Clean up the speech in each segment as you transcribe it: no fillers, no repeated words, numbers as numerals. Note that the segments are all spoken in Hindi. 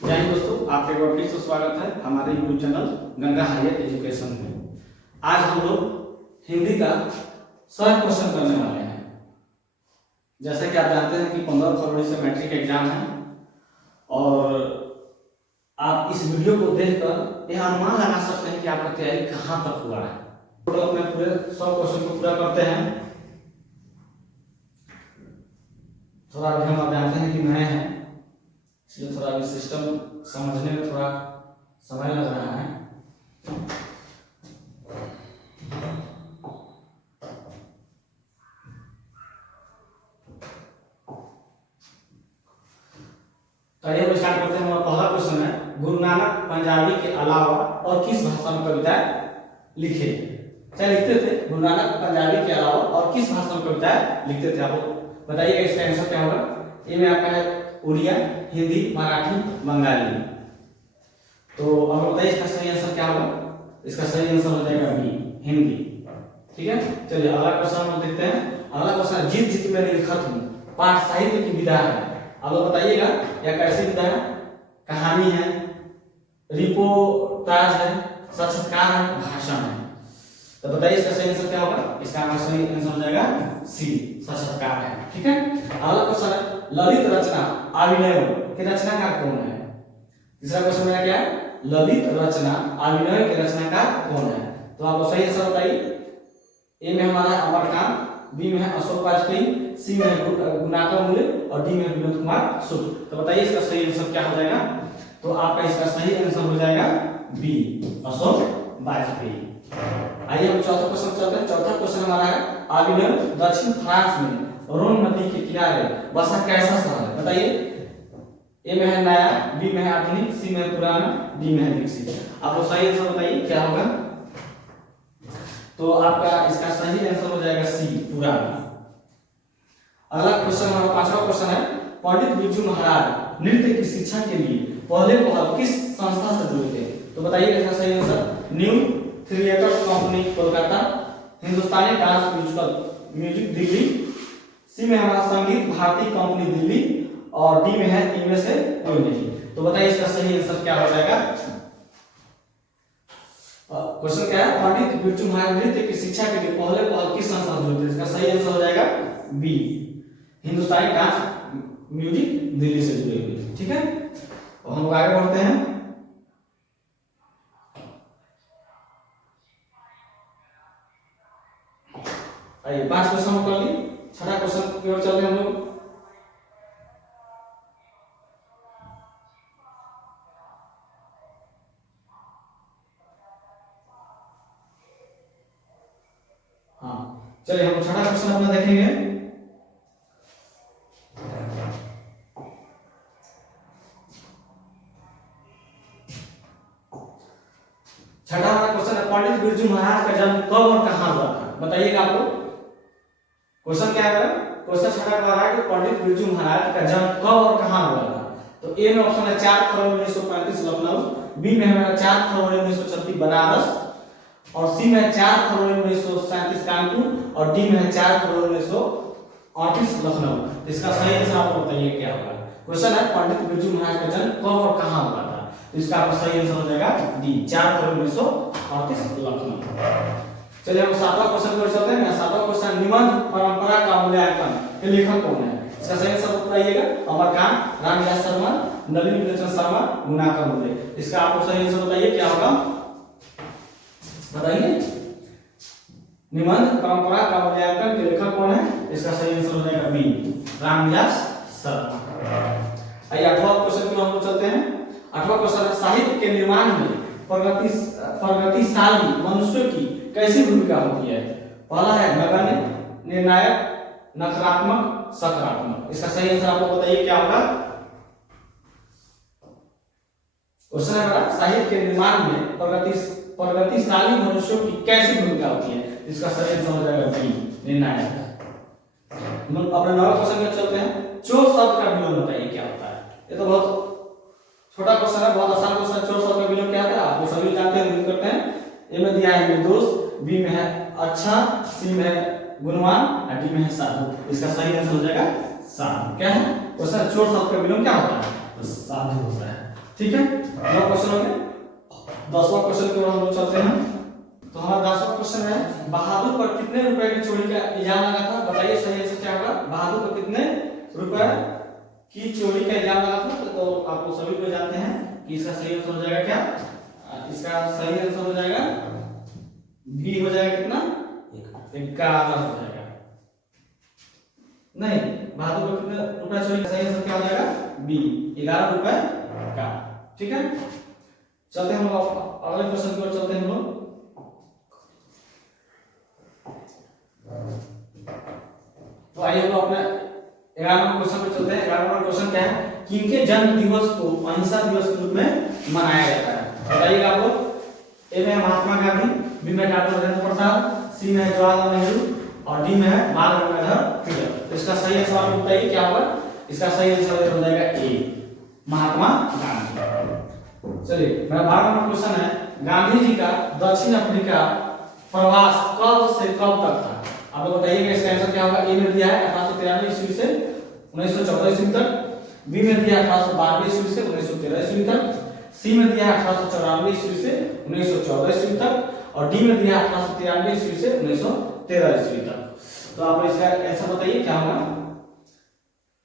जय हिंद दोस्तों, आपका एक बार फिर से स्वागत है हमारे YouTube channel Ganga higher education में। आज हम लोग हिंदी का 100 क्वेश्चन करने वाले हैं। जैसे कि आप जानते हैं कि 15 फरवरी से मैट्रिक एग्जाम है और आप इस वीडियो को देखकर यह अनुमान लगा सकते हैं कि आपका तैयारी कहाँ तक हुआ है। टोटल अपने पूरे 100 क्वेश्चन को पूरा करते हैं। थोड़ा अभी हम आप जानते हैं कि नए हैं, इसलिए थोड़ा अभी सिस्टम समझने में थोड़ा समय लग रहा है। चलिए हम स्टार्ट करते हैं। हमारा पहला क्वेश्चन है, गुरु नानक पंजाबी के अलावा और किस भाषा में कविताएं लिखे? क्या लिखते थे? गुरु नानक पंजाबी के अलावा और किस भाषा में कविताएं लिखते थे? आप बताइएगा इसका आंसर क्या होगा। ये में आपका है उड़िया, हिंदी, मराठी, बंगाली। तो अब बताइए इसका सही आंसर क्या होगा। इसका सही आंसर हो जाएगा बी, हिंदी। ठीक है, चलिए अगला क्वेश्चन हम देखते हैं। अगला क्वेश्चन, जीत जीत मैंने लिखा हूं पाठ साहित्य की विधा है। अब बताइएगा यह कैसी विधा है? कहानी है, रिपोर्टाज है, साक्षात्कार है, भाषण है। तो बताइए इसका सही आंसर क्या होगा। इसका सही आंसर हो जाएगा सी, साक्षात्कार है। ठीक है, अगला क्वेश्चन है, ललित रचना अभिनय के रचनाकार कौन है? तीसरा क्वेश्चन मेरा क्या है? ललित रचना अभिनय के रचनाकार कौन है? तो आप सही आंसर बताइए। ए में हमारा है अमरकांत, बी में है अशोक वाजपेयी, सी में है गुणाकर मूल्य और डी में है विनोद कुमार सुद। तो बताइए इसका सही आंसर क्या हो जाएगा। तो आपका इसका सही आंसर हो जाएगा बी, अशोक वाजपेयी। आइए हम चौथा क्वेश्चन चलते हैं। चौथा क्वेश्चन हमारा है, अभिनय दक्षिण फ्रांस में रोन नदी के किनारे बसा कैसा शहर है? बताइए। ए में है नया, बी में है आधुनिक, सी में है पुराना, डी में है विकसित। आप सही आंसर बताइए क्या होगा। तो आपका इसका सही आंसर हो जाएगा सी, पुराना। अगला क्वेश्चन हमारा पांचवा क्वेश्चन है, पंडित बिरजू महाराज नृत्य की शिक्षा के लिए पहले किस संस्था से जुड़े थे? तो बताइए इसका सही answer. New theatre company Kolkata, Hindustani dance music Delhi, C में हमारा संगीत भारती कंपनी दिल्ली और डी में है इनमें से कोई नहीं। तो बताइए इसका सही आंसर क्या हो जाएगा। क्वेश्चन क्या है, पंडित बिरजू महाराज नृत्य की शिक्षा के लिए पहले किस संस्था से जुड़े थे? इसका सही आंसर हो जाएगा बी, हिंदुस्तानी डांस म्यूजिक दिल्ली से जुड़े हुए। ठीक है, और हम आगे बढ़ते हैं। आइए 5 क्वेश्चन कर ली, छठा क्वेश्चन की ओर चलते हैं हम लोग। हाँ चलिए हम छठा क्वेश्चन अपना देखेंगे। छठा हमारा क्वेश्चन है, पंडित बिरजू महाराज का जन्म कब और कहां हुआ था? बताइएगा आप लोग। क्वेश्चन क्या है? क्वेश्चन छठा कह रहा है कि पंडित बिरजू महाराज का जन्म कब और कहां हुआ था? तो ए में ऑप्शन है 4 फरवरी 1935 लखनऊ, बी में हमारा 4 फरवरी 1936 बनारस और सी में 4 फरवरी 1937 कानपुर और डी में है 4 फरवरी 1938 लखनऊ। इसका सही आंसर आप बताइए क्या होगा। क्वेश्चन है, पंडित बिरजू महाराज का जन्म कब और कहां हुआ था? तो इसका आपका सही आंसर हो जाएगा डी, 4 फरवरी 1938 लखनऊ। चलिए हम सातवां क्वेश्चन पर चलते हैं। सातवां क्वेश्चन, निबंध परंपरा का मूल्यांकन के लेखक कौन है? इसका सही आंसर बताइएगा। अमरकांत, रामविलास शर्मा, नलिनी विलोचन शर्मा, गुणाकर मूल्य। इसका आपको सही आंसर बताइए क्या होगा। बताइए, निबंध परंपरा का मूल्यांकन के लेखक कौन है? इसका सही आंसर हो जाएगा बी, रामविलास शर्मा। आइए 8वां क्वेश्चन की ओर हम चलते हैं। 8वां क्वेश्चन है, साहित्य के निर्माण में प्रगतिशाली मनुष्य की कैसी भूमिका होती है? पहला है नगण्य, निर्णायक, नकारात्मक, सकारात्मक। इसका सही आंसर आपको बताइए क्या होगा। क्वेश्चन है हमारा, साहित्य के निर्माण में प्रगतिशाली मनुष्यों की कैसी भूमिका होती है? इसका सही आंसर हो जाएगा बी, निर्णायक। अपने 9वें क्वेश्चन में चलते हैं। चोर शब्द का विलोम बताइए क्या होता है। ये तो बहुत छोटा क्वेश्चन है, बहुत आसान क्वेश्चन। चोर शब्द का विलोम क्या होता है आप सभी जानते हैं, उम्मीद करते हैं। ए में दिया है निर्दोष, बी में है अच्छा, सी में है गुणवान और डी में है साधु। इसका सही आंसर हो जाएगा साधु। क्या है क्वेश्चन, चोर शब्द का विलोम क्या होता है? तो साधु होता है। ठीक है, 9 क्वेश्चन हो गए। 10वां क्वेश्चन की ओर हम लोग चलते हैं। तो हमारा 10वां क्वेश्चन है, बहादुर पर कितने रुपए की चोरी का इल्जाम लगा था? बताइए सही आंसर क्या होगा। बहादुर पर कितने रुपए की चोरी का इल्जाम लगा था? तो आप लोग सभी को जानते हैं कि इसका सही आंसर हो जाएगा क्या? इसका सही आंसर हो जाएगा बी हो जाएगा कितना? 11 हो जाएगा। नहीं, बहादुर पर कितने रुपए चोरी का सही आंसर क्या हो जाएगा? बी, 11 रुपए का। ठीक है, चलते हैं हम लोग अगले क्वेश्चन की ओर चलते हैं हम लोग। तो आइए हम लोग अपने 11वें क्वेश्चन पे चलते हैं। 11वां क्वेश्चन क्या है? किनके जन्म दिवस को अहिंसा दिवस के रूप में मनाया जाता है? बताइएगा आप लोग। ए में महात्मा गांधी, बी में डॉक्टर राजेंद्र प्रसाद, सी में जवाहरलाल नेहरू और डी में है बाल गंगाधर तिलक। तो इसका सही आंसर आप बताइए क्या होगा? इसका सही आंसर हो जाएगा ए, महात्मा गांधी। चलिए, मेरा 12वां क्वेश्चन है, गांधी जी का दक्षिण अफ्रीका प्रवास कब से कब तक था? आप लोग बताइएगा इसका आंसर क्या होगा। ए में दिया है 1893 ईस्वी से 1914 ईस्वी तक, बी में दिया है 1812 ईस्वी से 1913 ईस्वी तक, सी में दिया है 1894 ईस्वी से 1914 ईस्वी तक और डी में दिया है 1893 ईस्वी से 1913 ईस्वी तक। तो आप इसका आंसर बताइए क्या होगा।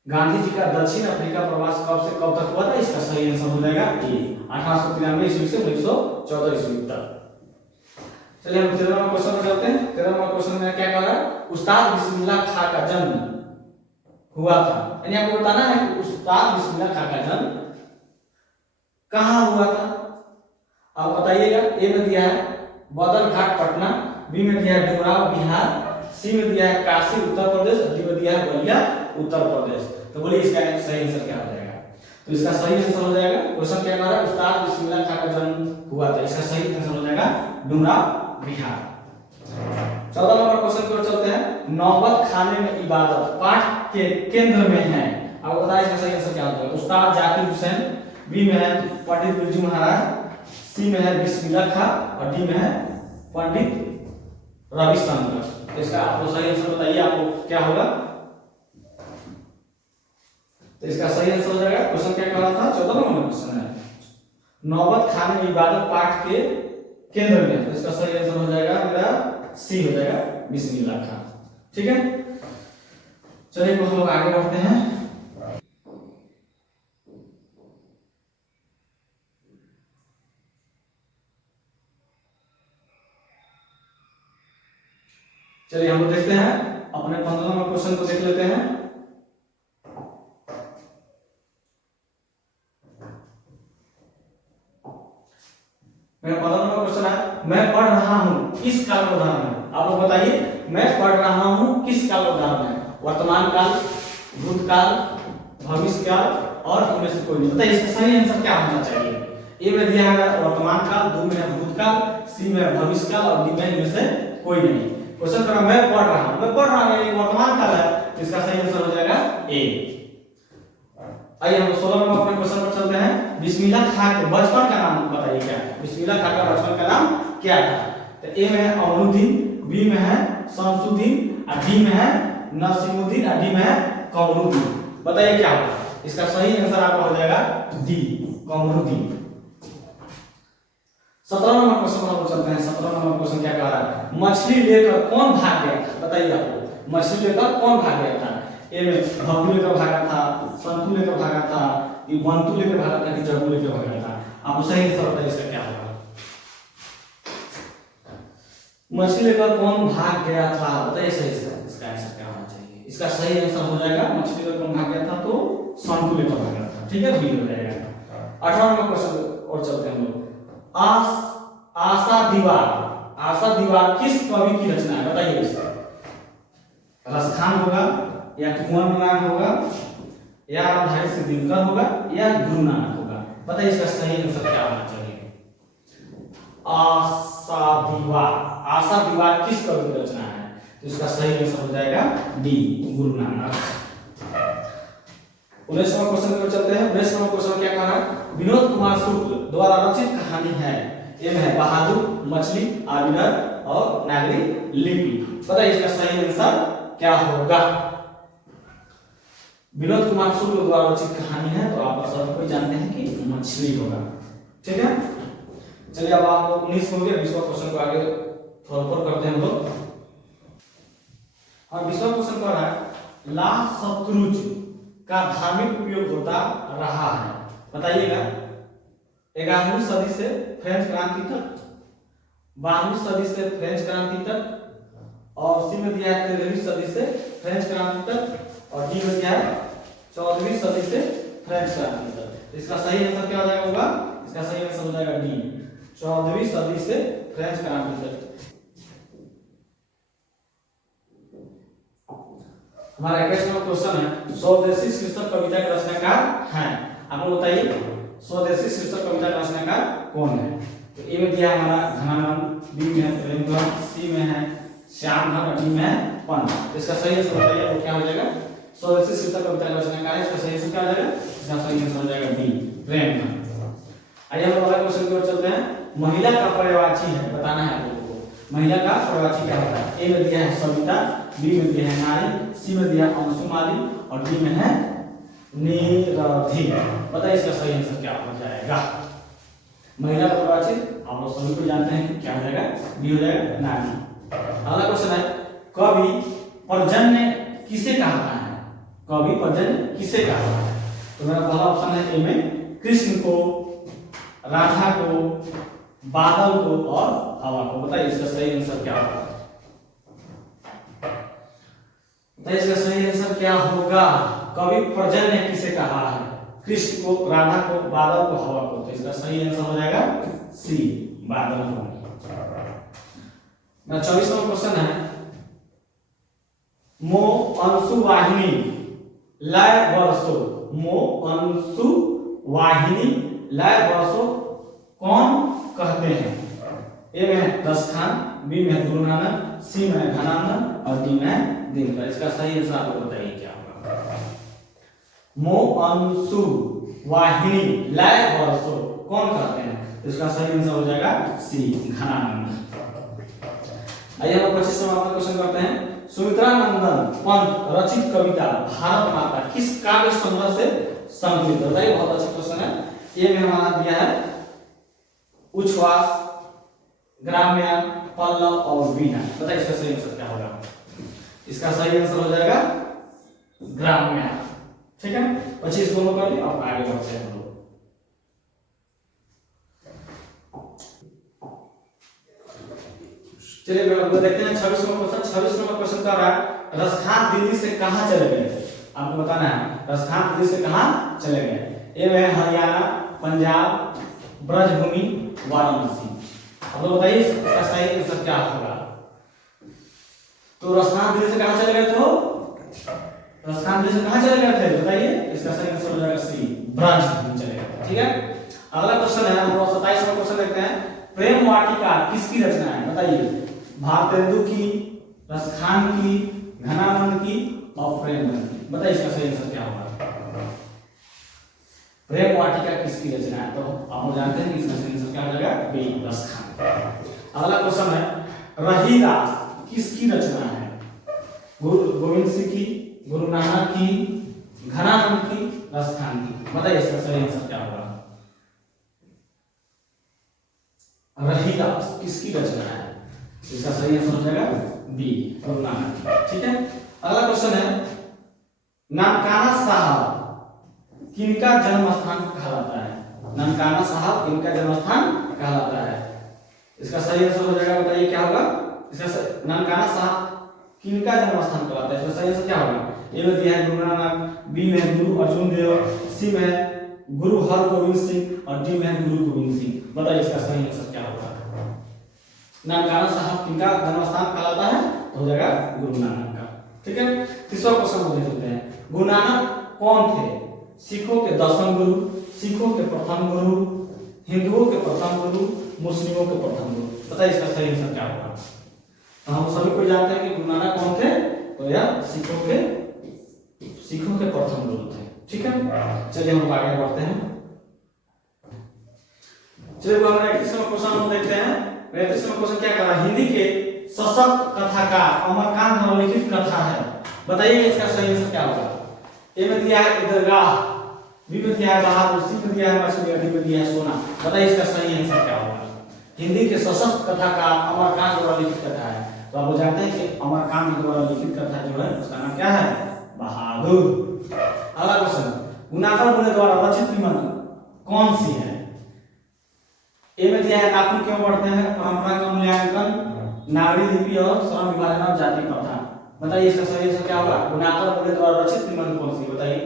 गांधी जी का दक्षिण अफ्रीका प्रवास कब से कब तक हुआ था? इसका सही आंसर हो जाएगा ए, 1893 ईस्वी से 1914 ईस्वी तक। चलिए हम 13वां क्वेश्चन में चलते हैं। 13वां क्वेश्चन में क्या कह रहा है? उस्ताद बिस्मिल्लाह खां का जन्म हुआ था, यानी आपको बताना है कि उस्ताद बिस्मिल्लाह खां का जन्म कहां हुआ था। आप बताइएगा। ए में दिया है बदरघाट पटना, बी में दिया है डुमराव बिहार, सी में दिया है काशी उत्तर प्रदेश और डी में दिया है बलिया उत्तर प्रदेश। तो बोलिए इसका सही आंसर क्या हो जाएगा? तो इसका सही आंसर हो जाएगा, क्वेश्चन क्या कह रहा है? उस्ताद बिस्मिल्लाह खां का जन्म हुआ था। इसका सही आंसर हो जाएगा डुमराव बिहार। 14 नंबर क्वेश्चन की ओर चलते हैं। नौबत खाने में इबादत पाठ के केंद्र में है। अब बताइए इसका सही आंसर क्या होगा। उस्ताद जाकिर हुसैन, बी में है पंडित बिरजू महाराज, सी में है बिस्मिल्लाह खां और डी में है पंडित रविशंकर। तो इसका आपको सही आंसर बताइए, आपको क्या होगा? तो इसका सही आंसर हो जाएगा, क्वेश्चन क्या कह रहा था? 14 नंबर क्वेश्चन है, नौबत खाने में इबादत पाठ के केंद्र में। तो इसका सही आंसर हो जाएगा मेरा सी हो जाएगा बिस्मिल्लाह खां। ठीक है, चलिए हम लोग आगे बढ़ते हैं। चलिए हम लोग देखते हैं अपने 15 नंबर क्वेश्चन को देख लेते हैं। मेरा 15 नंबर क्वेश्चन है, मैं पढ़ रहा हूं किस काल का उदाहरण है? आप लोग बताइए, मैं पढ़ रहा हूं किस काल का उदाहरण है? वर्तमान काल, भूतकाल, भविष्य काल और इनमें से कोई नहीं। बताइए इसका सही आंसर क्या होना चाहिए। ए में दिया है वर्तमान काल, बी में है भूतकाल, सी में है भविष्य काल और डी में इनमें से कोई नहीं। क्वेश्चन कर मैं पढ़ रहा हूं, मैं पढ़ रहा हूं, ये वर्तमान काल है, तो इसका सही आंसर हो जाएगा ए। आइए हम 16 नंबर अपने क्वेश्चन पर चलते हैं। बिस्मिल्लाह खां के बचपन का नाम बताइए क्या है? बिस्मिल्लाह खां का बचपन का नाम क्या था? तो ए में है अमरुद्दीन, बी में है शमसुद्दीन और डी में है नसीमुद्दीन और डी में है कमरुद्दीन। बताइए क्या होगा? इसका सही आंसर आपका हो जाएगा डी, कमरुद्दीन। 17 नंबर क्वेश्चन पर हम चलते हैं। 17 नंबर क्वेश्चन क्या कह रहा है? मछली लेकर कौन भाग गया था? बताइए आपको, मछली लेकर कौन भाग गया था? ए में भगू लेकर भागा था, संतु लेकर भागा था, ये बंतु लेकर भागा था कि जगू लेकर भागा था? आप सही आंसर बताइए इसका क्या होगा। मछली लेकर कौन भाग गया था? बताइए सही इसका आंसर क्या होना चाहिए। इसका सही आंसर हो जाएगा मछली लेकर कौन भाग गया था? तो संतु लेकर भागा था। ठीक है, बी हो जाएगा। 18 नंबर क्वेश्चन और चलते हैं हम लोग। आशा दीवार, आशा दीवार किस कवि की रचना है? बताइए इसका। रसखान होगा या कुंवर नारायण होगा या रामधारी सिंह दिनकर होगा या गुरु नानक होगा? बताइए इसका सही आंसर क्या होना चाहिए। आशा दीवार, आशा दीवार किस कवि की रचना है? तो इसका सही आंसर हो जाएगा डी, गुरु नानक। 19वां क्वेश्चन पर चलते हैं। 19वां क्वेश्चन क्या कह रहा है? विनोद कुमार शुक्ल द्वारा रचित कहानी है। ये है बहादुर, मछली, आबिदर और नागरी लिपि। बताइए इसका सही आंसर क्या होगा। विनोद कुमार शुक्ल द्वारा रचित कहानी है, तो आप सब कोई जानते हैं कि मछली होगा। ठीक है, चलिए अब आप 19 हो गया, 20वां क्वेश्चन को आगे थोड़ा और करते हैं हम लोग। और 20वां क्वेश्चन कह रहा है ला शत्रुज का धार्मिक उपयोग होता रहा है। बताइएगा 11वीं सदी से फ्रेंच क्रांति तक, 12वीं सदी से फ्रेंच क्रांति तक, और सी में दिया है 13वीं सदी से फ्रेंच क्रांति तक, और डी में दिया है 14वीं सदी से फ्रेंच क्रांति तक। इसका सही आंसर क्या हो जाएगा होगा? इसका सही आंसर हो जाएगा डी, 14वीं सदी से फ्रेंच क्रांति तक। हमारा 21वां क्वेश्चन है स्वदेशी शीर्षक कविता के रचनाकार हैं। आप लोग बताइए स्वदेशी शीर्षक कविता का रचनाकार कौन है? तो ए में दिया है हमारा घनानंद, बी में है प्रेमचंद, सी में है श्यामधन, और डी में है पंत। तो इसका सही आंसर बताइए वो क्या हो जाएगा? स्वदेशी शीर्षक कविता का रचनाकार है, इसका सही आंसर क्या हो जाएगा? इसका सही आंसर हो जाएगा बी, प्रेमचंद। आइए हम अगला क्वेश्चन की ओर चलते हैं। महिला का पर्यायवाची है, बताना है आप लोगों को महिला का पर्यायवाची क्या होता है? ए में दिया है सविता, बी में दिया है नारी, सी में दिया अंशुमाली, और डी में है निरधि। बताइए इसका सही आंसर क्या हो जाएगा? महिला का पर्यायवाची आप लोग सभी को जानते हैं कि क्या हो जाएगा? बी हो जाएगा, नारी। अगला क्वेश्चन है कवि पर्जन्य किसे कहता है? कवि पर्जन्य किसे कहता है? तो मेरा पहला ऑप्शन है ए में कृष्ण को, राधा को, बादल को और हवा को। बताइए इसका सही आंसर क्या होगा? बताइए इसका सही आंसर क्या होगा? कवि पर्जन्य किसे कहा है? कृष्ण को, राधा को, बादल को, हवा को। तो इसका सही आंसर हो जाएगा सी, बादल को। मेरा 24वां क्वेश्चन है मो अंशु वाहिनी लय वर्षो, मो अंशु वाहिनी लय वर्षो कौन कहते हैं? ए में है दस्तखान, बी में है गुरु नानक, सी में है घनानंद, और डी में है दिनकर। इसका सही आंसर आप बताइए क्या होगा? मो अंशु वाहिनी लय वर्षो कौन कहते हैं? इसका सही आंसर हो जाएगा सी, घनानंद। आइए हम 25वां क्वेश्चन करते हैं। सुमित्रा नंदन पंत रचित कविता भारत माता किस काव्य संग्रह से संकलित? बताइए, बहुत अच्छा क्वेश्चन है। ये में हमारा दिया है उच्छ्वास, ग्राम्य, पल्लव और वीणा। बताइए इसका सही आंसर क्या होगा? इसका सही आंसर हो जाएगा ग्राम्य। ठीक है, 25 दोनों कर लिए। अब आगे बढ़ते हैं हम लोग। चलिए देखते हैं 26वां क्वेश्चन। 26वां क्वेश्चन का रहा है रसखान दिल्ली से कहां चले गए? आपको बताना है रसखान दिल्ली से कहां चले गए। ए में हरियाणा, पंजाब, ब्रजभूमि, वाराणसी। अब लोग बताइए इसका सही आंसर क्या होगा? तो रसखान दिल्ली से कहां चले गए? तो रसखान दिल्ली से कहां चले गए थे? बताइए इसका सही आंसर हो जाएगा सी, ब्रजभूमि चले गए। ठीक है, अगला क्वेश्चन है हम लोग 27वां क्वेश्चन देखते हैं। प्रेम वाटिका किसकी रचना है? बताइए, भारतेंदु की, रसखान की, घनानंद की और प्रेमचंद की। बताइए इसका सही आंसर क्या होगा? प्रेम वाटिका किसकी रचना है? तो आप लोग जानते हैं कि इसका सही आंसर क्या हो जाएगा? बी, रसखान। अगला क्वेश्चन है रहीदास किसकी रचना है? गुरु गोविंद सिंह की, गुरु नानक की, घनानंद की, रसखान की। बताइए इसका सही आंसर क्या होगा? रहीदास किसकी रचना है? इसका सही आंसर हो जाएगा बी, गुरु नानक। ठीक है, अगला क्वेश्चन है ननकाना साहब किनका जन्म स्थान कहलाता है? ननकाना साहब किनका जन्म स्थान कहलाता है? इसका सही आंसर हो जाएगा, बताइए क्या होगा? इसका ननकाना साहब किनका जन्म स्थान कहलाता है? इसका सही आंसर क्या होगा? ए में दिया है गुरु नानक, बी में है गुरु अर्जुन देव, सी में है गुरु हरगोविंद सिंह, और डी में है गुरु गोविंद सिंह। बताइए इसका सही आंसर क्या होगा? ननकाना साहब किनका जन्म स्थान कहलाता है? तो हो जाएगा गुरु नानक का। ठीक है, तीसरा क्वेश्चन हम देखते हैं। गुरु नानक कौन थे? सिखों के 10वें गुरु, सिखों के प्रथम गुरु, हिंदुओं के प्रथम गुरु, मुस्लिमों के प्रथम गुरु। बताइए इसका सही आंसर क्या होगा? तो हम सभी को जानते हैं कि गुरु नानक कौन थे? तो यह सिखों के प्रथम गुरु थे। ठीक है, चलिए हम आगे बढ़ते हैं। चलिए हमारा 31वां क्वेश्चन हम देखते हैं। 31वां क्वेश्चन क्या कह रहा है? हिंदी के सशक्त कथाकार अमरकांत द्वारा लिखित कथा है। बताइए इसका सही आंसर क्या होगा? ए में दिया है ईदरगाह, बी में दिया है बहादुर, सी में दिया है मछली, डी में दिया है सोना। बताइए इसका सही आंसर क्या होगा। हिंदी के सशक्त कथा का अमरकांत द्वारा लिखित कथा है। तो आप जानते हैं कि अमरकांत द्वारा लिखित कथा जो है उसका नाम क्या है, बहादुर। अगला क्वेश्चन, गुणाकर मूल्य द्वारा रचित निबंध कौन सी है। ए में दिया है नाखून क्यों बढ़ते हैं, परंपरा का मूल्यांकन, नागरी लिपि और श्रम विभाजन और जाति प्रथा। बताइए इसका सही आंसर क्या होगा। गुणाकर मूल्य द्वारा रचित निबंध कौन सी, बताइए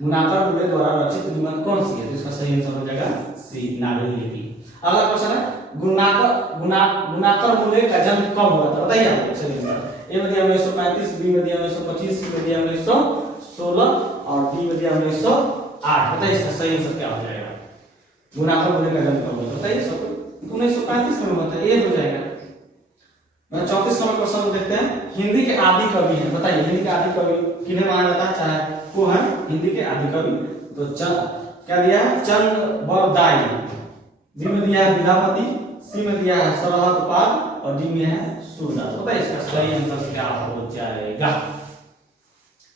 गुणाकर मूल्य द्वारा रचित निबंध कौन सी है। तो इसका सही आंसर हो जाएगा सी, नागरी लिपि। अगला क्वेश्चन है, गुणाकर मूल्य का जन्म कब हुआ था, बताइए आप। चलिए ए में दिया 1935, बी में दिया 1925, सी में दिया 1916 और डी में दिया 1908। बताइए इसका सही आंसर क्या हो जाएगा। गुणाकर मूल्य का जन्म कब हुआ था, बताइए। 1935 में हुआ था, ये हो जाएगा। 34 नंबर क्वेश्चन देखते हैं, हिंदी के आदि कवि हैं। बताइए हिंदी के आदि कवि किन्हें माना जाता है, चाहे को है हिंदी के आदि कवि। तो क्या दिया है, चंद बरदाई, बी में दिया है विद्यापति, सी में दिया है सरहदपाल और डी में है सूरदास। बताइए इसका सही आंसर क्या हो जाएगा।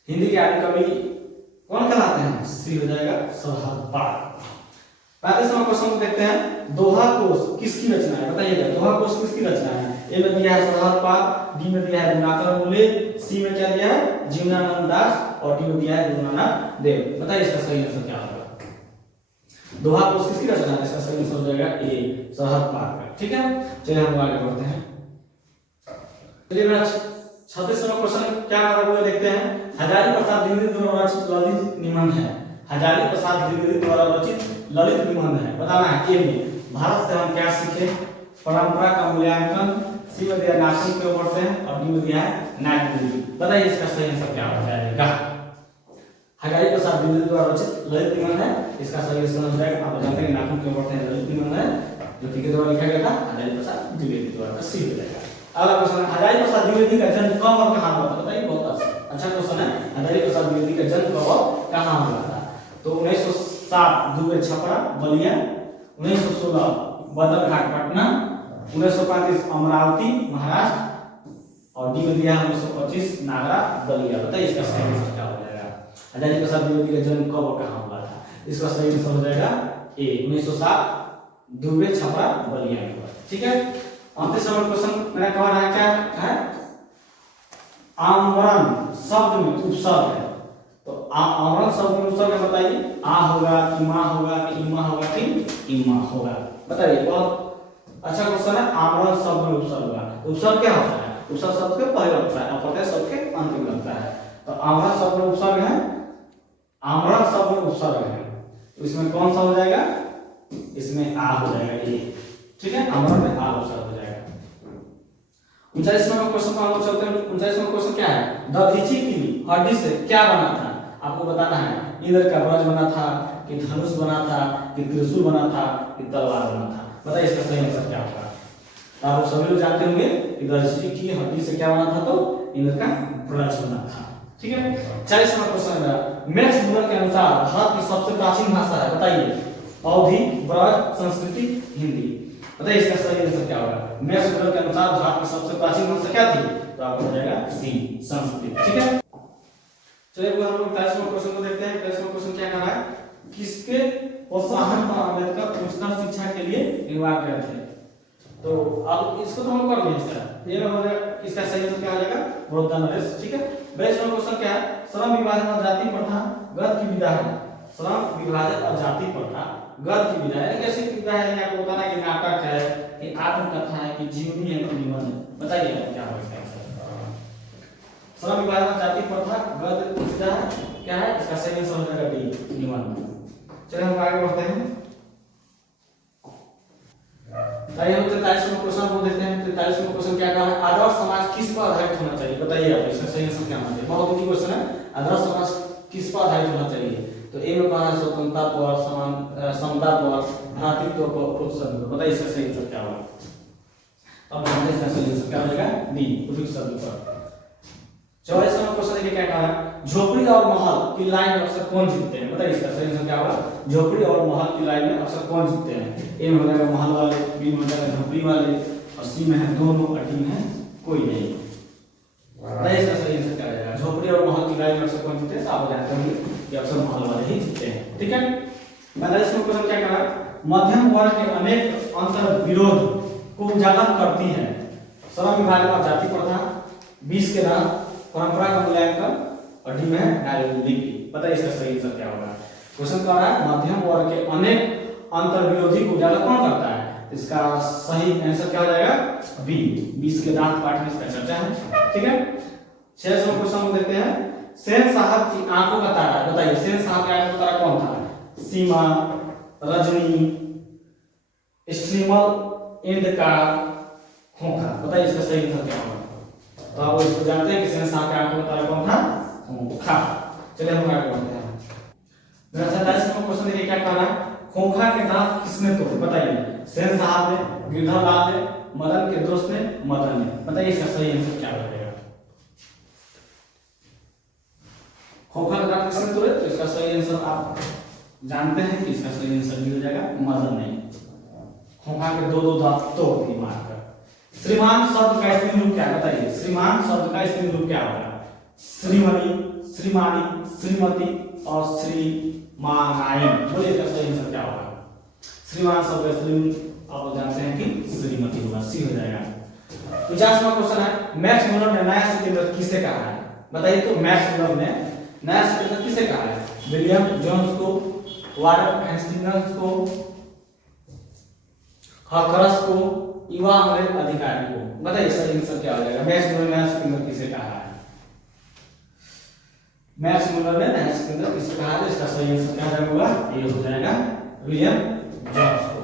हिंदी के आदि कवि कौन कहलाते हैं, सी हो जाएगा सरहदपाल। 35 नंबर क्वेश्चन को देखते हैं, दोहा कोश किसकी रचना है, बताइएगा दोहा कोश किसकी रचना है। ए में दिया है सरहदपाल, डी में दिया है गुणाकर मूल्य, सी में क्या दिया है जीवनानंद दास और डी में दिया है गुरु नानक देव। बताइए इसका सही आंसर क्या होगा। दोहा कोश किसकी रचना है, इसका सही आंसर हो जाएगा ए, सरहदपाल। ठीक है, चलिए हम आगे बढ़ते हैं। चलिए मेरा 36 नंबर क्वेश्चन क्या करा हुआ देखते हैं, हजारी प्रसाद द्विवेदी द्वारा रचित ललित निबंध है। हजारी प्रसाद द्विवेदी द्वारा रचित ललित निबंध है, बताना है। ए में भारत से हम क्या सीखे, परंपरा का मूल्यांकन, सी में दिया नाखून क्यों बढ़ते हैं और डी में दिया है नागरी लिपि। बताइए इसका सही आंसर क्या हो जाएगा। हजारी प्रसाद द्विवेदी द्वारा रचित ललित निबंध है, इसका सही आंसर हो जाएगा। आप जानते हैं नाखून क्यों बढ़ते हैं ललित निबंध है, जो किसके द्वारा लिखा गया था, हजारी प्रसाद द्विवेदी द्वारा। सी हो जाएगा। अगला क्वेश्चन है, हजारी प्रसाद द्विवेदी का जन्म कब और कहां हुआ था, बताइए। बहुत अच्छा क्वेश्चन है, हजारी प्रसाद द्विवेदी का जन्म कब और कहां हुआ था। तो 1907 दुबे छपरा बलिया, 1916 बदरघाट पटना, 1935 अमरावती महाराष्ट्र और डी में दिया है 1925 नागरा बलिया। बताइए इसका सही आंसर क्या हो जाएगा। हजारी प्रसाद द्विवेदी का जन्म कब और कहां हुआ था, इसका सही आंसर हो जाएगा ए, 1907 दुबे छपरा बलिया में हुआ। ठीक है, 29 नंबर क्वेश्चन मेरा कह रहा है क्या है, आमरण शब्द में उपसर्ग है। तो आमरण शब्द में उपसर्ग है, बताइए। आ होगा कि मां होगा कि इमा होगा कि इमा होगा, बताइए। बहुत अच्छा क्वेश्चन है, आमरण शब्द में उपसर्ग होगा। उपसर्ग क्या होता है, उपसर्ग शब्द के पहले लगता है, अपप्रत्यय शब्द के अंत में लगता है। तो आमरण शब्द में उपसर्ग है, आमरण शब्द में उपसर्ग है, तो इसमें कौन सा हो जाएगा, इसमें आ हो जाएगा ये। ठीक है, आमरण में आ उपसर्ग हो जाएगा। 39 नंबर क्वेश्चन को हम लोग चलते हैं। 39 नंबर क्वेश्चन क्या है, दधीची की हड्डी से क्या बना था, आपको बताना है। इंद्र का वज्र बना था कि धनुष बना था कि त्रिशूल बना था कि तलवार बना था। बताइए इसका सही आंसर क्या होगा। आप सभी लोग जानते होंगे कि दधीची की हड्डी से क्या बना था, तो इंद्र का वज्र बना था। ठीक है, 40 नंबर क्वेश्चन है, मैक्स मूलर के अनुसार भारत की सबसे प्राचीन भाषा है, बताइए। अवधी, ब्रज, संस्कृति, हिंदी। बताइए इसका सही आंसर क्या होगा। मैक्स मूलर के अनुसार भारत की सबसे प्राचीन भाषा क्या थी, तो आपको हो जाएगा सी, संस्कृत। ठीक है, चलिए हम लोग 40 नंबर क्वेश्चन को देखते हैं। 40 नंबर क्वेश्चन क्या कह रहा है, किसके प्रोत्साहन पर अम्बेडकर उच्चतर शिक्षा के लिए निर्वाह गए थे। तो अब इसको तो हम कर लेंगे सर, ये हो जाएगा। इसका सही आंसर क्या हो जाएगा, बड़ौदा नरेश। ठीक है, 42 नंबर क्वेश्चन क्या है, श्रम विभाजन और जाति प्रथा गद की विधा है। श्रम विभाजन और जाति प्रथा गद की विधा है, कैसी विधा है, आपको बताना है कि नाटक है कि आत्मकथा है कि जीवनी है कि निबंध है। बताइए क्या होगा इसका आंसर। श्रम विभाजन और जाति प्रथा गद की विधा क्या है, इसका सही आंसर हो जाएगा डी, निबंध। चलिए हम आगे बढ़ते हैं। आइए हम 43 नंबर क्वेश्चन को देखते हैं। 43 नंबर क्वेश्चन क्या कहा है, आदर्श समाज किस पर आधारित होना चाहिए, बताइए आप। इसका सही आंसर क्या होना चाहिए, बहुत ईजी क्वेश्चन है। आदर्श समाज किस पर आधारित होना चाहिए, तो ए में कहा है स्वतंत्रता पर, समता पर, भ्रातृत्व पर, प्रोत्साहन पर। बताइए इसका सही आंसर क्या होगा। अब हम इसका सही आंसर क्या हो जाएगा, डी, प्रोत्साहन पर। 44 नंबर क्वेश्चन देखिए क्या कहा है, झोपड़ी और महल की लाइन में अक्सर कौन जीतते हैं। बताइए इसका सही आंसर क्या होगा। झोपड़ी और महल की लाइन में अक्सर कौन जीतते हैं। ए में हो जाएगा महल वाले, बी में हो जाएगा झोपड़ी वाले और सी में है दोनों और डी में है कोई नहीं। बताइए इसका सही आंसर क्या हो जाएगा। झोपड़ी रोटी और महल की लड़ाई में अक्सर कौन जीते हैं? तो आप जानते होंगे कि अक्सर महल वाले ही जीते हैं। ठीक है, 45 में क्वेश्चन क्या करा, मध्यम वर्ग के अनेक अंतर विरोध को उजागर करती है। श्रम विभाग में जाति प्रथा, 20 के दाम, परंपरा का मूल्यांकन और डी में नीति। पता है इसका सही आंसर क्या होगा? क्वेश्चन कह रहा है मध्यम वर्ग के अनेक अंतर विरोधी को उजागर कौन करता है? इसका सही आंसर क्या हो जाएगा? बी, 20 के दांत पाठ में इसका चर्चा है। ठीक है, 6 क्वेश्चन देखते हैं। सेन साहब की आंखों का तारा, बताइए सेन साहब की आंखों का तारा कौन था? सीमा, रजनी, स्ट्रीमल एंड का खोखा। बताइए इसका सही आंसर क्या होगा? तो आप इसको जानते हैं कि सेन साहब की आंखों का तारा कौन था? खोखा। चलिए हम आगे बढ़ते हैं। मेरा 27 क्वेश्चन देखिए क्या कह रहा है, खोखा के दांत किसने तोड़े? बताइए, सेन साहब ने, गिरधरलाल ने, मदन के दोस्त ने, मदन ने। बताइए इसका सही आंसर क्या हो जाएगा? खोखा के दांत किसने तोड़े? तो इसका सही आंसर आप जानते हैं कि इसका सही आंसर भी हो जाएगा मदन ने। खोखा के दो दांत तोड़ दिए मारकर। श्रीमान शब्द का स्त्रीलिंग रूप क्या है? बताइए, श्रीमान शब्द का स्त्रीलिंग रूप क्या होगा? श्रीमणी, श्रीमानी, श्रीमती और श्रीमानाई। बोलिए इसका सही आंसर क्या होगा? श्रीमान शब्द का स्त्रीलिंग आप जानते हैं कि श्रीमती होगा, सी हो जाएगा। 50वां क्वेश्चन है, मैक्स मुलर ने नया सिलेंडर किसे कहा है? बताइए, तो मैक्स मुलर ने नया सिलेंडर किसे कहा है? विलियम जोन्स को, वारेन हेस्टिंग्स को, हकरस को, युवा अंग्रेज अधिकारी को। बताइए सही आंसर क्या हो जाएगा? मैक्स मुलर ने नया सिलेंडर किसे कहा है? मैक्स मुलर ने नया सिलेंडर किसे कहा है? इसका सही आंसर क्या होगा? ये हो जाएगा विलियम जोन्स को।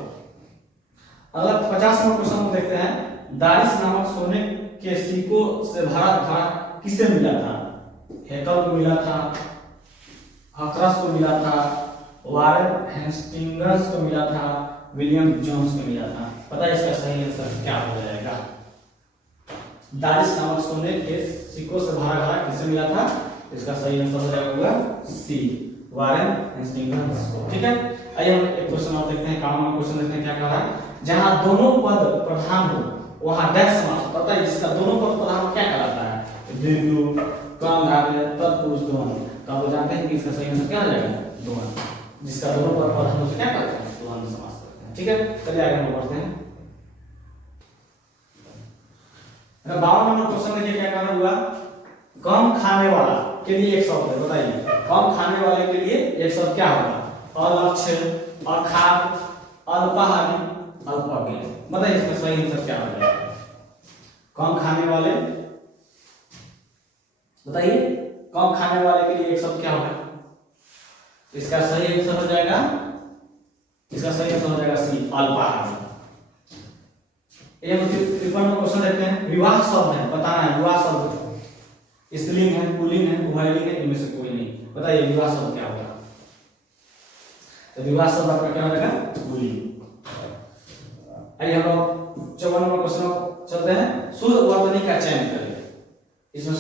अगला 50वां क्वेश्चन देखते हैं, दारिस नामक सोने के सिक्कों से भरा भाग किसे मिला था? हेकल को मिला था, हकरस को मिला था, वारेन हेस्टिंग्स को मिला था, विलियम जोन्स को मिला था। पता है इसका सही आंसर क्या हो जाएगा? दारिस नामक सोने के सिक्कों से भरा भाग किसे मिला था? इसका सही आंसर हो जाएगा सी, वारेन हेस्टिंग्स को। ठीक है, आइए हम एक क्वेश्चन और देखते हैं। काम क्वेश्चन देखते हैं क्या कह रहा है, जहां दोनों पद प्रधान हो वहां डैश समास। पता है जिसका दोनों पद प्रधान हो क्या कहलाता है? द्विगु, कर्मधारय, तत्पुरुष, द्वंद्व। तो आप जानते हैं कि इसका सही आंसर क्या हो जाएगा? द्वंद्व। जिसका दोनों पद प्रधान हो उसे क्या कहते हैं? द्वंद्व समास कहते हैं। ठीक है, चलिए आगे हम बढ़ते हैं। 52 नंबर क्वेश्चन देखिए क्या कहना हुआ, कम खाने वाला के लिए एक शब्द है। बताइए, कम खाने वाले के लिए एक शब्द क्या होगा? अलक्ष्य, अखाद्य, अल्पाहारी, अल्पज्ञ। बताइए इसका सही आंसर क्या होगा? कम खाने वाले, बताइए कम खाने वाले के लिए एक शब्द क्या होगा? इसका सही आंसर हो जाएगा, इसका सही आंसर हो जाएगा सी, अल्पाहारी। ये 53वां क्वेश्चन देखते हैं, विवाह शब्द है, बताना है विवाह शब्द स्त्रीलिंग है, पुल्लिंग है, उभयलिंग है, इनमें से कोई नहीं। बताइए विवाह शब्द क्या होगा? तो विवाह शब्द आपका क्या हो जाएगा? पुल्लिंग। आइए हम लोग 54वां क्वेश्चन चलते हैं, शुद्ध वर्तनी का चयन करें। इसमें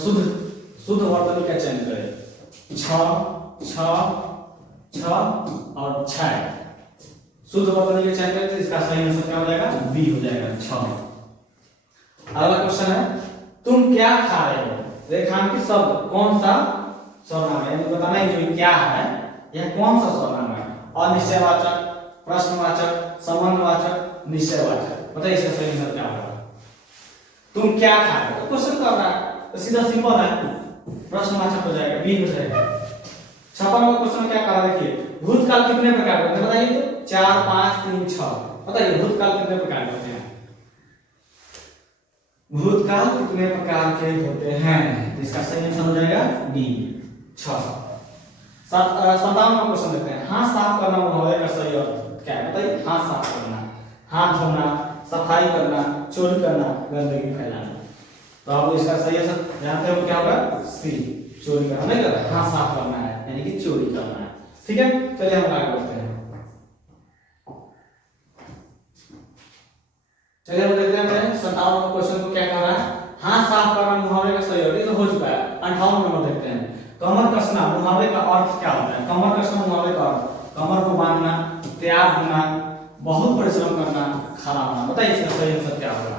शुद्ध वर्तनी का चयन करें। 6 6 6 और 6 शुद्ध वर्तनी का चयन करें तो इसका सही आंसर क्या हो जाएगा? बी हो जाएगा, 6। अगला क्वेश्चन है, तुम क्या खा रहे हो? रेखांकित शब्द कौन सा सर्वनाम है? बताना है जो क्या है, यह कौन सा सर्वनाम है? अनिश्चयवाचक, प्रश्नवाचक, संबंधवाचक, निश्चयवाचक। बताइए इसका सही आंसर क्या होगा? तुम क्या खा रहे हो? क्वेश्चन कर रहा है तो सीधा सिंपल है, प्रश्नवाचक हो जाएगा, बी हो जाएगा। 56वां क्वेश्चन क्या कहा देखिए, भूतकाल कितने प्रकार के होते हैं? बताइए तो 4 5 3 6। बताइए भूतकाल कितने प्रकार के होते हैं? भूतकाल कितने प्रकार के होते हैं? इसका सही आंसर हो जाएगा डी, 6। 57वां क्वेश्चन देखते हैं, हाथ साफ करना मुहावरे का सही अर्थ क्या है? बताइए, हाथ साफ करना, हाथ धोना, सफाई करना, चोरी करना, गंदगी फैलाना। तो आप इसका सही आंसर जानते हो क्या होगा? सी, चोरी करना नहीं करना, हाथ साफ करना है यानी कि चोरी करना है। ठीक है, चलिए हम आगे बढ़ते हैं। चलिए हम देखते हैं 57वां क्वेश्चन को क्या कह रहा है, हाथ साफ करना मुहावरे का सही अर्थ। ये तो हो चुका है। 58वां नंबर देखते हैं, कमर कसना मुहावरे का अर्थ क्या होता है? कमर कसना मुहावरे का अर्थ कमर को बांधना, तैयार होना, बहुत परिश्रम करना, खड़ा होना। बताइए इसका सही आंसर क्या होगा?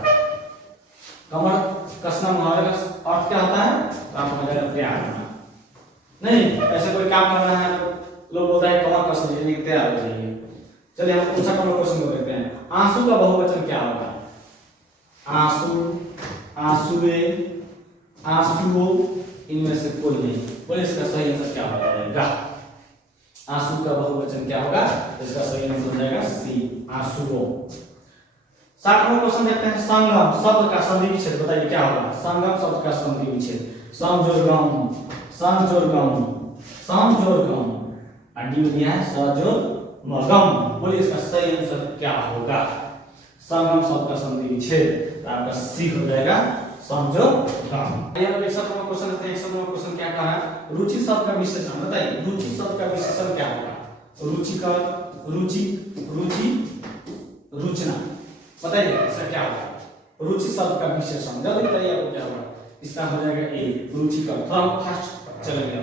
कमर कसना मुहावरे का अर्थ क्या होता है? तो आपको हो जाएगा तैयार होना। नहीं ऐसे कोई काम करना है तो लोग बोलता है कमर कस लीजिए नहीं तैयार हो जाइए। चलिए हम दूसरा क्वेश्चन को देखते हैं। आंसू का बहुवचन क्या होगा? आंसू, आंसुए, आंसुओं, इनमें से कोई नहीं। बोले इसका सही आंसर क्या हो जाएगा? आंसू का बहुवचन क्या होगा? इसका सही आंसर हो जाएगा सी, आंसुओं। 60वां क्वेश्चन देखते हैं। संगम शब्द का संधि विच्छेद बताइए क्या होगा? संगम शब्द का संधि विच्छेद, समजोरगम, समजोरगम, समजोरगम, अंडी दिया है सजोरगम। बोलिए इसका सही आंसर क्या होगा? संगम शब्द का संधि विच्छेद, आपका सी हो जाएगा समजोरगम। यहाँ पर 61वां क्वेश्चन लेते हैं। 61वां क्वेश्चन क्या कहा है? रुचि शब्द का विशेषण बताइए। रुचि शब्द का विशेषण क्या होगा? रुचिकर, रुचि, रुचि, रुचना, बताइए इसका क्या होगा? रुचि शब्द का विशेषण जल्दी बताइए आपको क्या होगा? इसका हो जाएगा ए, रुचिकर। थोड़ा फास्ट चलेंगे।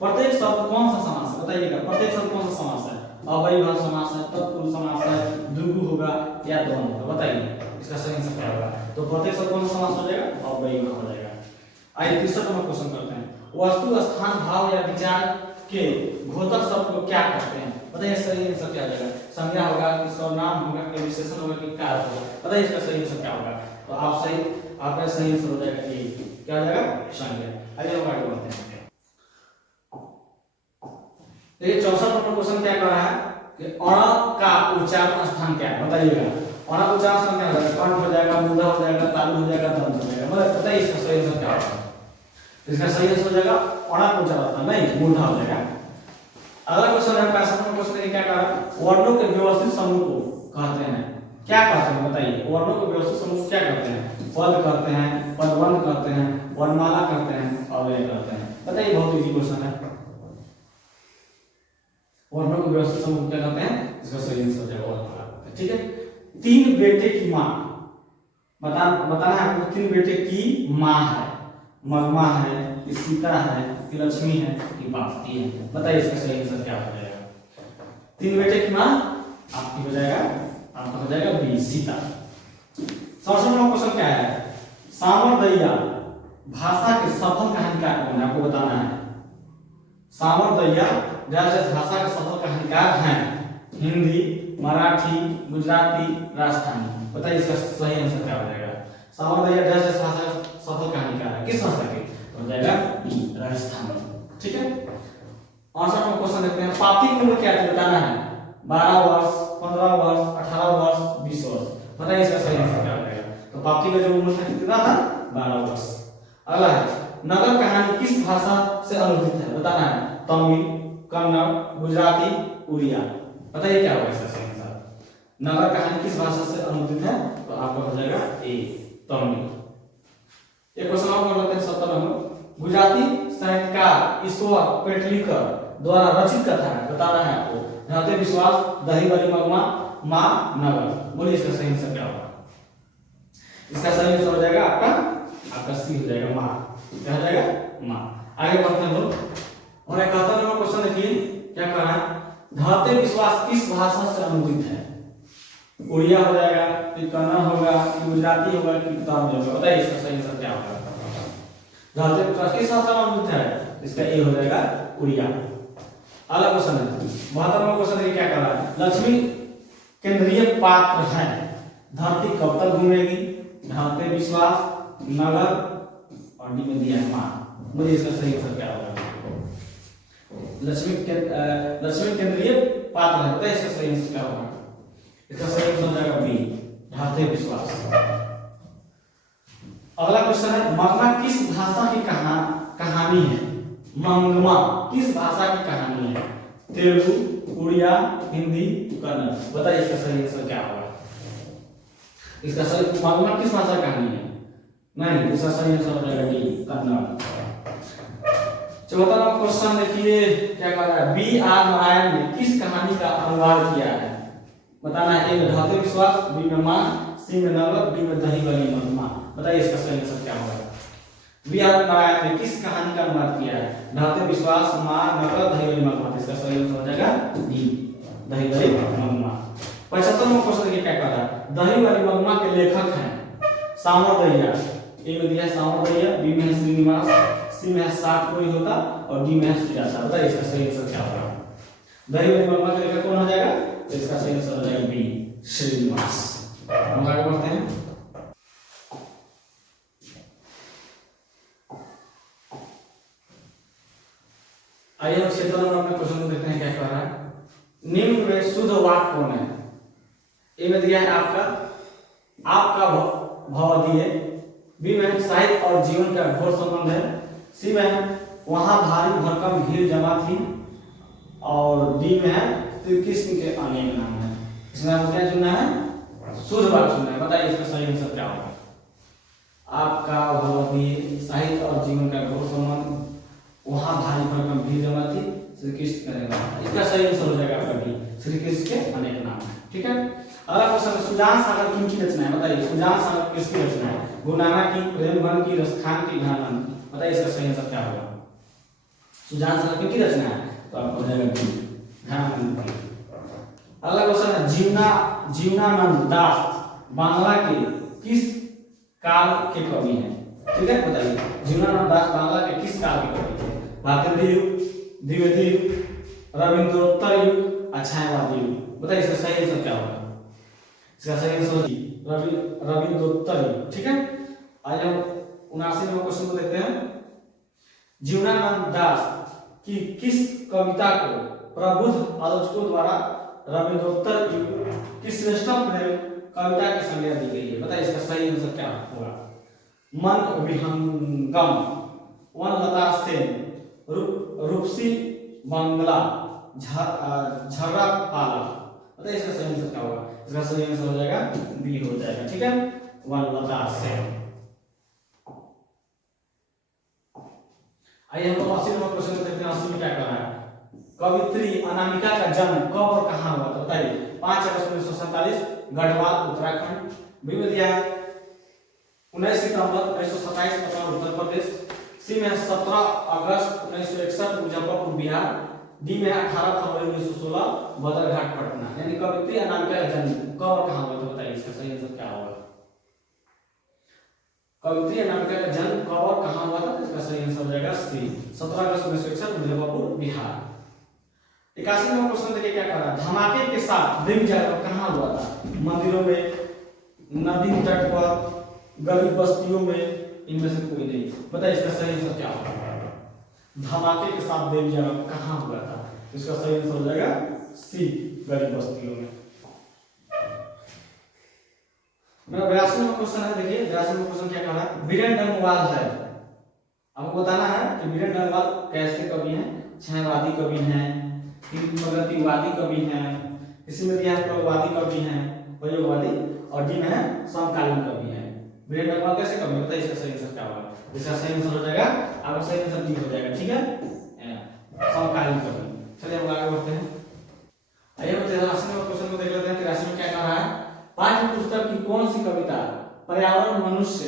प्रत्येक शब्द कौन सा समास है बताइएगा? प्रत्येक शब्द कौन सा समास है? अवयव समास है, तत्पुरुष समास है, द्विगु होगा या द्वंद्व होगा? बताइए इसका सही आंसर क्या होगा? तो प्रत्येक शब्द कौन सा समास हो जाएगा? अवयव हो जाएगा। आइए 63वां क्वेश्चन करते हैं। वस्तु, स्थान, भाव या विचार के घोतक शब्द को क्या कहते हैं? बताइए सही आंसर क्या हो जाएगा? संज्ञा होगा कि सर्वनाम होगा कि विशेषण होगा कि कारक होगा? बताइए इसका सही आंसर क्या होगा? तो आप सही, आपका सही आंसर हो जाएगा ए, क्या हो जाएगा? संज्ञा। आइए हम आगे बढ़ते हैं। देखिए 64वां क्वेश्चन क्या कह रहा है कि अण का उच्चारण स्थान क्या है? बताइएगा अण का उच्चारण स्थान क्या होगा? कंठ हो जाएगा, मूर्धा हो जाएगा, तालु हो जाएगा, दंत हो जाएगा? मतलब बताइए इसका सही आंसर क्या होगा? इसका सही आंसर हो जाएगा अण का उच्चारण स्थान नहीं, मूर्धा हो जाएगा। अगला क्वेश्चन है 65वां क्वेश्चन क्या कह रहा है? वर्णों के व्यवस्थित समूह को कहते हैं क्या कहते हैं? बताइए वर्णों के व्यवस्थित समूह क्या कहते हैं? पद कहते हैं, पदबंध कहते हैं, वर्णमाला कहते हैं, अव्यय कहते हैं? बताइए बहुत इजी क्वेश्चन है। वर्णों के व्यवस्थित समूह क्या कहते हैं? इसका सही आंसर हो जाएगा वर्णमाला कहते हैं। ठीक है। तीन बेटे की मां, बताना है आपको। तीन बेटे की मां है, मगमा है, कि सीता है, कि लक्ष्मी है, कि बापती है? बताइए इसका सही आंसर क्या हो जाएगा? तीन बेटे की मां आपकी हो जाएगा, आपका हो जाएगा बी, सीता। 67वां क्वेश्चन क्या है? सामरदैया भाषा के सफल कहानीकार कौन है? आपको बताना है। सामरदैया भाषा के सफल कहानीकार हैं हिंदी, मराठी, गुजराती, राजस्थानी? बताइए इसका सही आंसर क्या हो जाएगा? सामरदैया भाषा का सफल कहानीकार है किस भाषा के? हो जाएगा राजस्थानी। ठीक है। 68वां क्वेश्चन देखते हैं। पापी की उम्र क्या है बताना है। 12 वर्ष, 15 वर्ष, 18 वर्ष, 20 वर्ष? बताइए इसका सही आंसर क्या हो जाएगा? तो पापी का जो उम्र था कितना था? 12 वर्ष। अगला है नगर कहानी किस भाषा से अनुदित है? बताना है। तमिल, कन्नड़, गुजराती, उड़िया? बताइए क्या होगा इसका सही आंसर? नगर कहानी किस भाषा से अनुदित है? तो आपका हो जाएगा ए, तमिल। एक क्वेश्चन और कर लेते हैं 70 नंबर। गुजराती साहित्यकार ईश्वर पेटलीकर द्वारा रचित कथा है, बताना है आपको। ध्याते विश्वास, दही बड़ी मगमा, मां, नगर? बोलिए इसका सही आंसर क्या होगा? इसका सही आंसर हो जाएगा आपका सी हो जाएगा, मां। क्या हो जाएगा? मां। आगे बढ़ते हैं लोग। और 71 नंबर क्वेश्चन देखिए क्या कह रहा है? ध्याते विश्वास किस भाषा से अनुदित है? उड़िया हो जाएगा, कि कन्नड़ होगा, कि गुजराती होगा, कि तमिल होगा? बताइए इसका सही आंसर क्या होगा? ध्याते विश्वास किस भाषा में अनुदित है? इसका ए हो जाएगा, उड़िया। अगला क्वेश्चन है 72वां क्वेश्चन क्या कर रहा है? लक्ष्मी केंद्रीय पात्र है, धरती कब तक घूमेगी? ध्याते विश्वास, नगर और डी में दिया है मां। मुझे इसका सही आंसर क्या होगा? लक्ष्मी केंद्रीय पात्र है, बताइए इसका सही आंसर क्या होगा? इसका सही आंसर हो जाएगा बी, ध्याते विश्वास। अगला क्वेश्चन है मगमा किस भाषा की कहानी है? मंगमा किस भाषा की कहानी है? तेलुगु, उड़िया, हिंदी, कन्नड़? बताइए इसका सही आंसर क्या होगा? इसका सही मंगमा किस भाषा की कहानी है? नहीं, इसका सही आंसर हो जाएगा डी, कन्नड़। 74वां क्वेश्चन देखिए क्या कह रहा है? बी आर नारायण ने किस कहानी का अनुवाद किया है? बताना है। ए में ध्याते विश्वास, बी में मां, सी में नगर, डी में दही बड़ी मगमा? बताइए इसका सही आंसर क्या होगा? बी आर नारायण ने किस कहानी का अनुवाद किया है? ध्याते विश्वास, मां, नगर, दही बड़ी मगमा? इसका सही आंसर हो जाएगा डी, दही बड़ी मगमा। 75वां क्वेश्चन देखिए क्या कह रहा है? दही बड़ी मगमा के लेखक हैं सामरदैया, ए में दिया है सामोदरिया, बी में है श्रीनिवास, सी में है सात कोई होता और डी में है सुजाता। बताइए इसका सही आंसर क्या होगा? दही बड़ी मलमा का लेकर कौन हो जाएगा? तो इसका सही आंसर हो जाएगा बी श्रीनिवास। हम आगे बढ़ते हैं। आइए हम क्षेत्र में अपने क्वेश्चन को देखते हैं क्या कह रहा है। निम्न में शुद्ध वाक्य कौन है? ए में दिया है आपका भवदीय, बी में साहित्य और जीवन का घोर संबंध है, सी में वहां भारी भरकम भीड़ जमा थी और डी में है श्री कृष्ण के अनेक नाम है। इसमें आपको क्या चुनना है? शुद्ध वाक्य चुनना है। बताइए इसका सही आंसर क्या होगा? आपका भवदीय, साहित्य और जीवन का घोर संबंध, वहां भारी भरकम भीड़ जमा थी, श्री कृष्ण का नाम। इसका सही आंसर हो जाएगा आपका बी श्री कृष्ण के अनेक नाम है। ठीक है, अगला क्वेश्चन, सुजान सागर किनकी रचना है? बताइए सुजान सागर किसकी रचना है? गुरनाना की, प्रेमगन की, रसखान की, घनानंद की। बताइए इसका सही आंसर क्या होगा? सुजान सागर किनकी रचना है? तो आपको हो जाएगा घनानंद की। अगला क्वेश्चन है, जीवनानंद दास बांग्ला के किस काल के कवि हैं? ठीक है, बताइए जीवनानंद दास बांग्ला के किस काल के कवि थे? भारतीय युग, द्विवेदी युग, रविंद्रोत्तर युग, छायावादी युग। बताइए इसका सही आंसर क्या होगा? इसका सही आंसर रविंद्रोत्तर युग। ठीक है, आज हम 79वें क्वेश्चन को देखते हैं। जीवनानंद दास की किस कविता को प्रबुद्ध आलोचकों द्वारा रविंद्रोत्तर युग की श्रेष्ठतम कविता की संज्ञा दी गई है? बताइए इसका सही आंसर क्या होगा? मन विहंगम, वनलता सेन, रूपसी बंगला, झर्रा पाला। बताइए इसका सही आंसर क्या होगा? इसका सही आंसर हो जाएगा बी हो जाएगा। ठीक है, वनलता सेन। आइए हम 80वां क्वेश्चन को देखते हैं। 80 में क्या कर रहा है? कवित्री अनामिका का जन्म कब और कहां हुआ? तो बताइए 5 अगस्त 1947 गढ़वाल उत्तराखंड, बी में दिया है 19 सितंबर 1927 पटना उत्तर प्रदेश, सी में 17 अगस्त 1961 मुजफ्फरपुर बिहार, डी में 18 फरवरी 1916 बदरघाट पटना। यानी कवित्री अनामिका का जन्म कब और कहां हुआ? तो बताइए इसका सही आंसर क्या होगा? कवित्री अनामिका का जन्म कब और कहां हुआ था? तो इसका सही आंसर हो जाएगा सी 17 अगस्त 1961 मुजफ्फरपुर बिहार। 81वां क्वेश्चन देखिए क्या कर रहा है। धमाके के साथ दिव्य जागरण कहां हुआ था? मंदिरों में, नदी तट पर, गरीब बस्तियों में, इनमें से कोई नहीं। बताइए इसका सही आंसर क्या होगा? धमाके के साथ दिव्य जागरण कहां हुआ था? इसका सही आंसर हो जाएगा सी गरीब बस्तियों में। मेरा 82वां क्वेश्चन है। देखिए 82वां क्वेश्चन क्या कह रहा है? वीरेन डंगवाल है, आपको बताना है कि वीरेन डंगवाल कैसे कवि हैं? छायावादी कवि हैं, प्रगतिवादी कवि हैं, इसी में दिया है प्रयोगवादी कवि हैं, प्रयोगवादी, और डी में है समकालीन कवि हैं। वीरेन डंगवाल कैसे कवि? बताइए इसका सही आंसर क्या होगा? इसका सही आंसर हो जाएगा आपका सही आंसर डी हो जाएगा। ठीक है, समकालीन कवि। चलिए हम आगे बढ़ते हैं। आइए हम 83वें क्वेश्चन को देख लेते हैं। 83 में क्या कह रहा है? पाठ्य पुस्तक की कौन सी कविता पर्यावरण, मनुष्य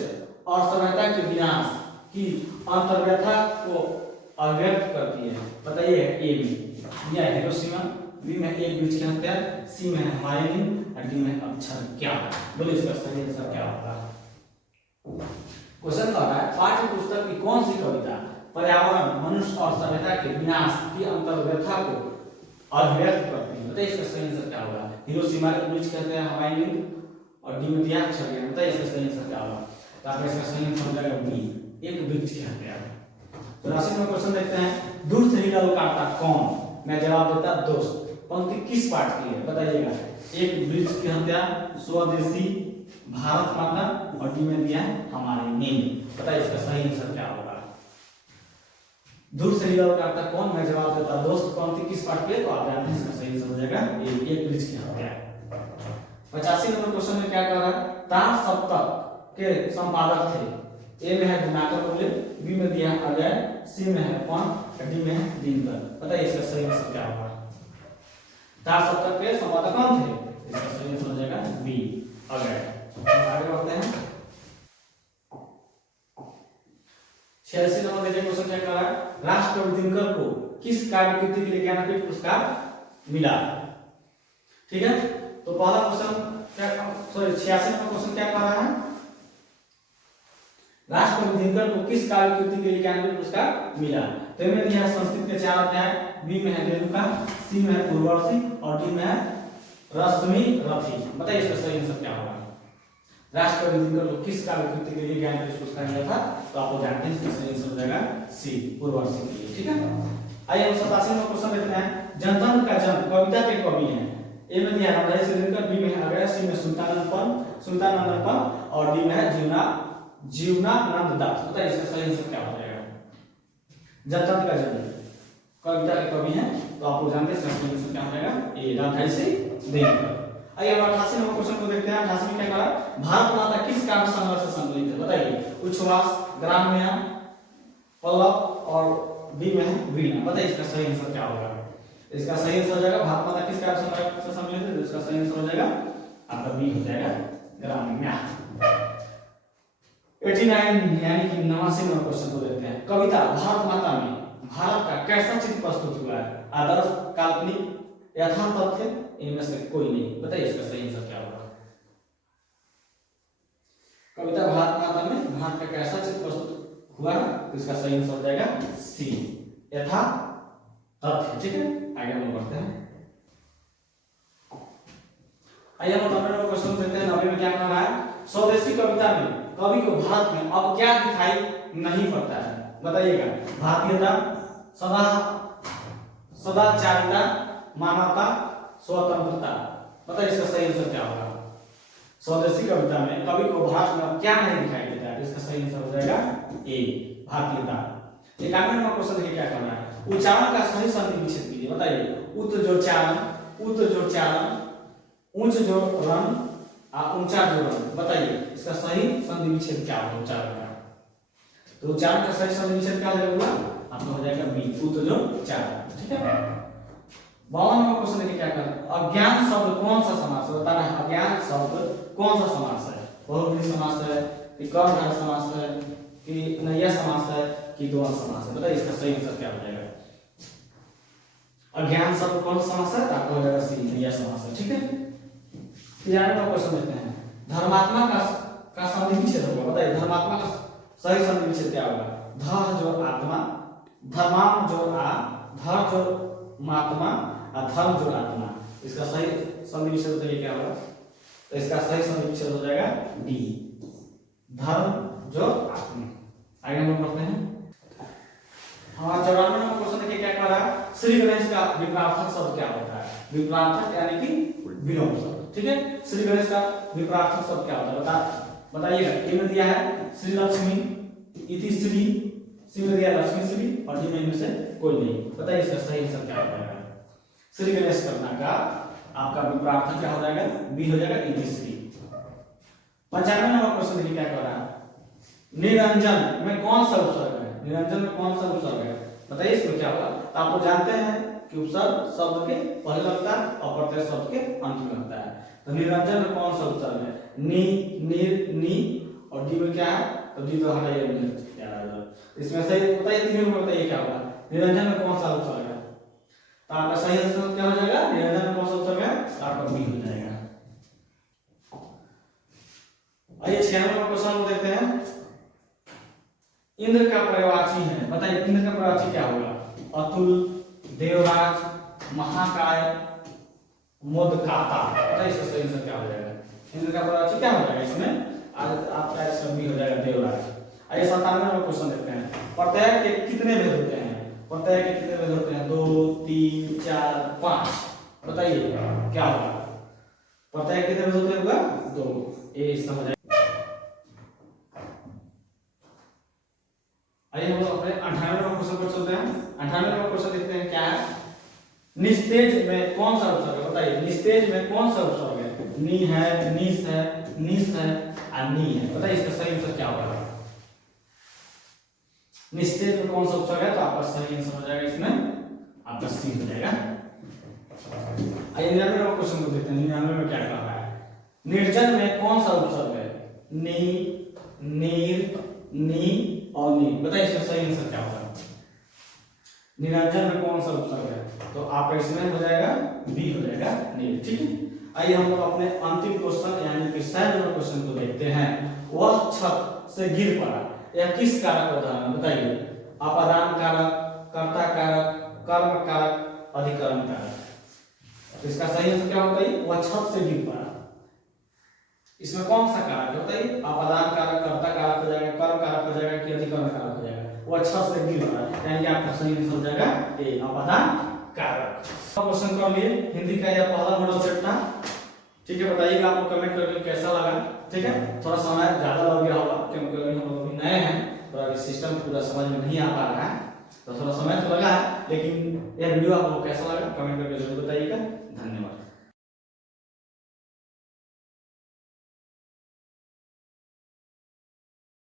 और सभ्यता के विनाश की अंतर्व्यथा को अभिव्यक्त करती है? बताइए ए में या हिरोशिमा, बी में एक वृक्ष की हत्या, सी में हमारे और डी में अक्षर क्या? बोलिए इसका सही आंसर क्या होगा? क्वेश्चन कह रहा है पाठ्य पुस्तक की कौन सी कविता पर्यावरण, मनुष्य और सभ्यता के विनाश की अंतर्व्यथा को अभिव्यक्त करती है? बताइए इसका सही आंसर क्या होगा? हिरोशिमा एक वृक्ष की हत्या, हवाई और डी में दिया अक्षर क्या? बताइए इसका सही आंसर क्या होगा? तो आपका इसका सही आंसर हो जाएगा बी एक वृक्ष की हत्या। तो 84वां क्वेश्चन देखते हैं। दूर से ही ललकारता कौन? मैं जवाब देता दोस्त। पंक्ति किस पाठ की है? बताइएगा। एक वृक्ष की हत्या, स्वदेशी, भारत माता और डी में दिया हमारे नींद। बताइए इसका सही आंसर क्या होगा? दूर से ही ललकारता कौन? मैं जवाब देता दोस्त। पंक्ति किस पाठ की है? तो आप जानते हैं इसका सही आंसर हो जाएगा एक वृक्ष की हत्या। 85 नंबर क्वेश्चन में क्या कर रहा है? तार सप्तक के संपादक थे। ए में है दिनाकर बोले, बी में दिया अजय, सी में है पवन, डी में है दिनकर। बताइए इसका सही आंसर क्या होगा? तार सप्तक के संपादक कौन थे? इसका सही आंसर हो जाएगा बी अजय। आगे बढ़ते हैं। 86 नंबर देखिए क्वेश्चन क्या कर रहा है? राष्ट्रकवि दिनकर को किस काव्य कृति के लिए ज्ञानपीठ पुरस्कार मिला? ठीक है, तो पहला क्वेश्चन क्या, सॉरी 86 नंबर क्वेश्चन क्या कर रहा है? राष्ट्रकवि दिनकर को किस काव्य कृति के लिए ज्ञानपीठ पुरस्कार मिला? तो इनमें दिया है संस्कृत के 4 अध्याय, बी में है रेणुका, सी में है उर्वशी और डी में है रश्मि रथी। बताइए इसका सही आंसर क्या होगा? राष्ट्रकवि दिनकर को किस काव्य कृति के लिए ज्ञानपीठ पुरस्कार मिला था? तो आप लोग जानते हैं इसका सही आंसर हो जाएगा सी, उर्वशी के लिए। ठीक है, आइए हम 87वां क्वेश्चन देखते हैं। जनतंत्र का जन्म कविता के कवि हैं। ए में दिया है दिनकर, बी में है अग्रय, सी में सुल्तानंद पंत और डी में है जीवनानंद दास। बताइए इसका सही आंसर क्या हो जाएगा? जनतंत्र का जन्म कविता के कवि हैं, तो आप लोग जानते हैं इसका सही आंसर क्या हो जाएगा? ए, रामधारी दिनकर। आइए हम 88वां क्वेश्चन को देखते हैं। 88 में क्या कहा? भारत माता किस काव्य संग्रह से संकलित है? बताइए, उच्छ्वास, ग्राम्य, पल्लव और बी में है वीणा। बताइए इसका सही आंसर क्या होगा? इसका सही आंसर हो जाएगा भारत माता किस काव्य संग्रह से संकलित है? तो इसका सही आंसर हो जाएगा आपका बी हो जाएगा, ग्राम्य। 89 यानी कि 89वां क्वेश्चन को देखते हैं। कविता भारत माता में भारत का कैसा चित्र प्रस्तुत हुआ है? आदर्श, काल्पनिक, यथार्थ तथ्य, इनमें से कोई नहीं। बताइए इसका सही आंसर क्या होगा? कविता भारत माता में भारत का कैसा चित्र प्रस्तुत हुआ है? तो इसका सही आंसर हो जाएगा सी, यथार्थ तथ्य। ठीक है, आगे हम बढ़ते हैं। आइए हम 90वां क्वेश्चन देखते हैं। 90 में क्या कह रहा है? स्वदेशी कविता में कवि को भारत में अब क्या दिखाई नहीं पड़ता है? बताइएगा, भारतीयता, सदाचारिता, मानवता, स्वतंत्रता। बताइए इसका सही आंसर क्या होगा? स्वदेशी कविता में कवि को भारत में अब क्या नहीं दिखाई देता है? इसका सही आंसर हो जाएगा ए, भारतीयता। 91वां क्वेश्चन देखिए क्या करना है। उच्चारण का सही संधि विच्छेद कीजिए। बताइए, उत जो चारण, ऊंच जो रन, ऊंचा जो रन। बताइए इसका सही संधि विच्छेद क्या होगा उच्चारण का? तो उच्चारण का सही संधि विच्छेद क्या हो जाएगा? आपका हो जाएगा बी, उत जो चारण। ठीक है, 52वां क्वेश्चन देखिए क्या करना। अज्ञान शब्द कौन सा समास है? बताना है अज्ञान शब्द कौन सा समास है? बहुब्रीहि समास है कि कर्मधारय समास है कि नैया समास है कि द्वंद्व समास है? बताइए इसका सही आंसर क्या हो जाएगा? अज्ञान शब्द कौन सा समास है? आपका हो जाएगा सी, नैया समास है। ठीक है, 93वां क्वेश्चन देखते हैं। धर्मात्मा का संधि विच्छेद होगा। बताइए धर्मात्मा का सही संधि विच्छेद क्या होगा? ध जो आत्मा, धर्माम जो आ, धर जो मात्मा और धर्म जो आत्मा। इसका सही संधि विच्छेद बताइए क्या होगा? तो इसका सही संधि विच्छेद हो जाएगा डी, धर्म जो आत्मा। आगे हम बढ़ते हैं। हमारा 94वां क्वेश्चन देखिए क्या कह रहा है। श्री गणेश का विपरार्थक शब्द क्या होता है? विपरार्थक यानी कि विलोम शब्द। ठीक है, श्री गणेश का विपरार्थक शब्द क्या होता है? बताइएगा। ए में दिया है श्री लक्ष्मी, इति श्री, सी में दिया लक्ष्मी श्री और डी में इनमें से कोई नहीं। बताइए इसका सही आंसर क्या हो जाएगा? श्री गणेश करना का आपका विपरार्थक क्या हो जाएगा? बी हो जाएगा, इति श्री। 95वां क्वेश्चन देखिए क्या कह रहा है। निरंजन में कौन सा उपसर्ग है? निरंजन में कौन सा उपसर्ग है? बताइए इसमें क्या होगा? तो आप लोग जानते हैं कि उपसर्ग शब्द के पहले लगता है और प्रत्यय शब्द के अंत में लगता है। तो निरंजन में कौन सा उपसर्ग है? नी, निर, नी और डी में क्या है? तो डी तो हटाइए, इसमें से बताइए तीनों में बताइए क्या होगा? निरंजन में कौन सा उपसर्ग है? तो आपका सही आंसर क्या हो जाएगा? निरंजन में कौन सा उपसर्ग है? तो आपका बी हो जाएगा। आइए 96वां क्वेश्चन को देखते हैं। इंद्र का पर्यायवाची है। बताइए इंद्र का पर्यायवाची क्या होगा? अतुल, देवराज, महाकाय, मोदकाता। बताइए इसका सही आंसर क्या हो जाएगा? इंद्र का पर्यायवाची क्या हो जाएगा इसमें? आज आपका इसका बी हो जाएगा, देवराज। आइए 97वां क्वेश्चन देखते हैं। प्रत्यय के कितने भेद होते हैं? प्रत्यय के कितने भेद होते हैं? 2, 3, 4, 5। बताइए क्या होगा? प्रत्यय कितने भेद होते होगा? 2। ए इसका हो जाएगा। आइए हम लोग अपने 98वां क्वेश्चन पर चलते हैं। 98वां क्वेश्चन देखते हैं क्या है। निस्तेज में कौन सा उपसर्ग है? बताइए निस्तेज में कौन सा उपसर्ग है? नी है, निस है, निस है और नी है। बताइए इसका सही आंसर क्या होगा? निस्तेज में कौन सा उपसर्ग है? तो आपका सही आंसर हो जाएगा इसमें आपका सी हो जाएगा। आइए 99वां क्वेश्चन को देखते हैं। 99 में क्या कह रहा है। निर्जन में कौन सा उपसर्ग है? नी, नीर, नी और नी। बताइए इसका सही आंसर क्या होगा? निरंजन में कौन सा उपसर्ग है? तो आपका इसमें हो जाएगा बी हो जाएगा, नीर। ठीक है, आइए हम लोग अपने अंतिम क्वेश्चन यानी कि 100वें क्वेश्चन को देखते हैं। वह छत से गिर पड़ा, यह किस कारक का उदाहरण है बताइए? अपादान कारक, कर्ता कारक, कर्म कारक, अधिकरण कारक। तो इसका सही आंसर क्या होता है? वह छत से गिर पड़ा। इसमें कौन सा कारक होता है? अपादान कारक, कर्ता कारक हो जाएगा, कर्म कारक हो जाएगा कि अधिकरण कारक हो जाएगा? वह छत से गिर पड़ा, यानी कि आपका सही आंसर हो जाएगा ए अपादान कारक। क्वेश्चन कर लिए। हिंदी का यह पहला मॉडल सेट था। ठीक है, बताइएगा आपको कमेंट करके कैसा लगा। ठीक है, थोड़ा समय ज्यादा लग गया होगा क्योंकि अभी हम लोग नए हैं, थोड़ा अभी सिस्टम पूरा समझ में नहीं आ पा रहा है, तो थोड़ा समय तो लगा है, लेकिन यह वीडियो आपको कैसा लगा कमेंट करके जरूर बताइएगा। धन्यवाद।